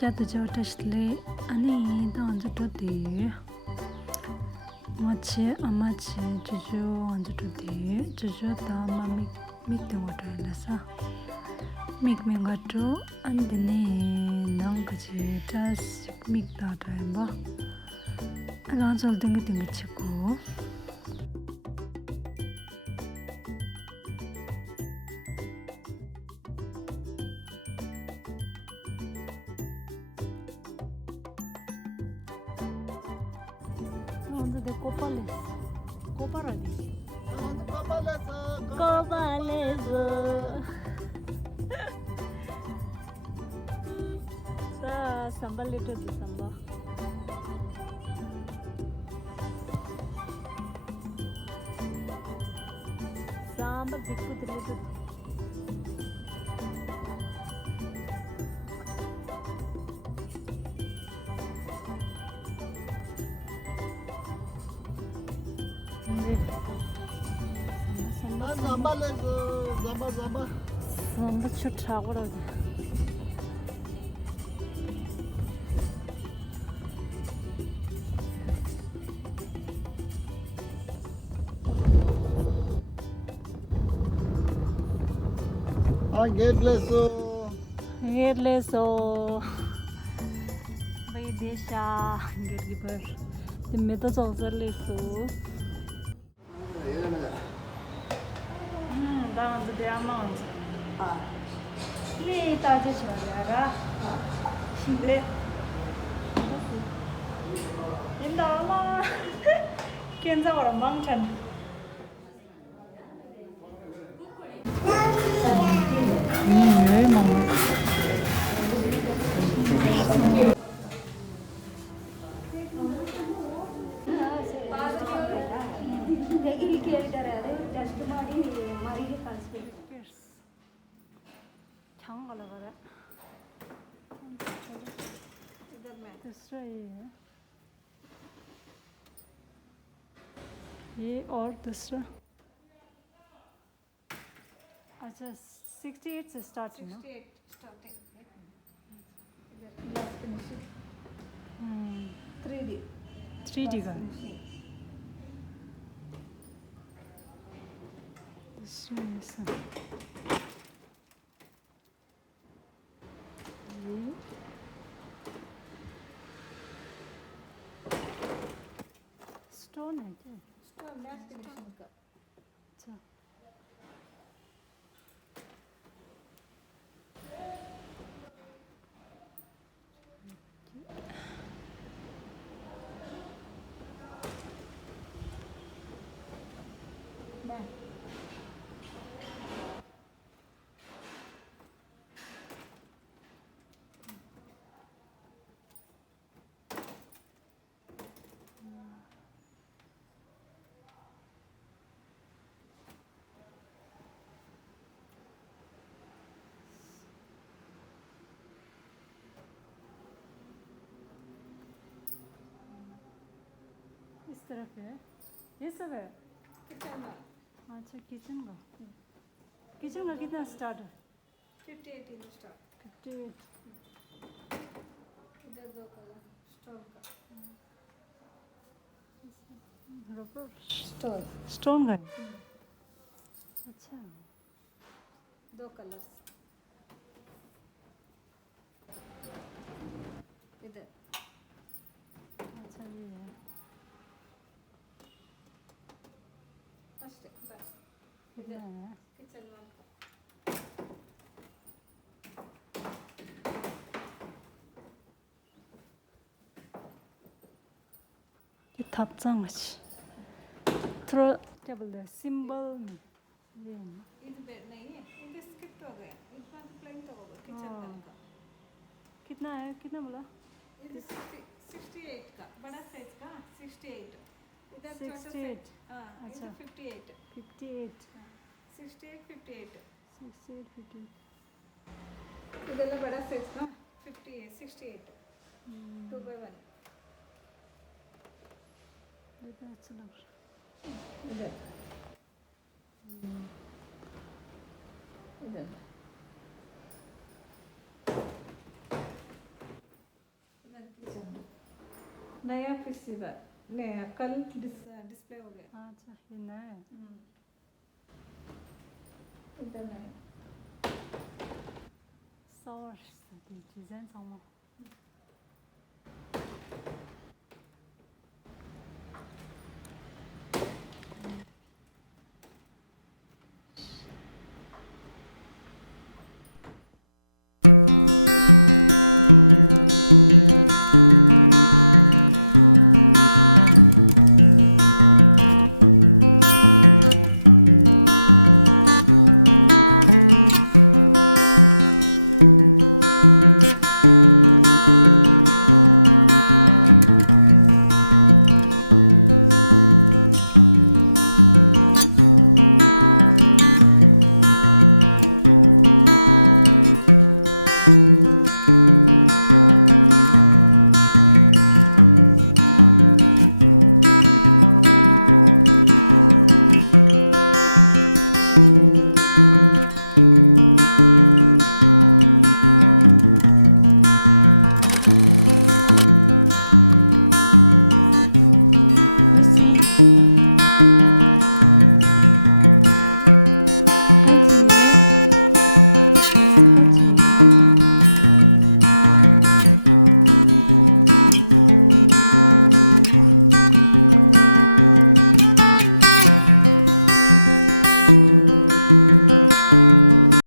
to Jotashle, Annie, don't to dear. Machi, Amachi, Juju, and to dear, Juju, Tama, make the water lessa. Make me got to, and the name, Nankachi, does make that rainbow. And also thinking it's a go. The copales. Coparadi. Copales. Sambal little December. Sambal Diku little. Sambal should travel. Gedleso. By Desha, get river. The methods also leso. Down to the amount. Me touches Malara. She did. In the Ama Kenza or a mountain. ये और दूसरा अच्छा 68 से starting 68 starting 3D 3D का दूसरा ऐसा ये stone है क्या last finishing का अच्छा इस तरफ है ये सब है किचन का अच्छा किचन का कितना स्टार्ट है 58 in start 58 इधर दो कलर स्टोन का स्टोन का है अच्छा दो कलर्स इधर अच्छा ये है अಷ್ಟೇ बस कितना है किचन वन ये 탑장하지 थ्रो क्या बोलते हैं सिंबल में ये है ना ಇದು ಬೇಡ नहीं है ಇದು स्किप हो गया इतना प्लेन तगोगा किचन वन का कितना है कितना बोला ಇದು 68 का बड़ा साइज का 68 इधर छोटा 68 साइज हां अच्छा ಇದು 58 58 68 58 68 58 ಇದೆಲ್ಲ ಬಡ ಸೈಜ್ का 50 68 2 by 1 ये तो अच्छा लग रहा है इधर इधर नया रिसीवर नया कल डिस्प्ले हो गया। अच्छा ये नया है। इधर नया सौ डिजाइन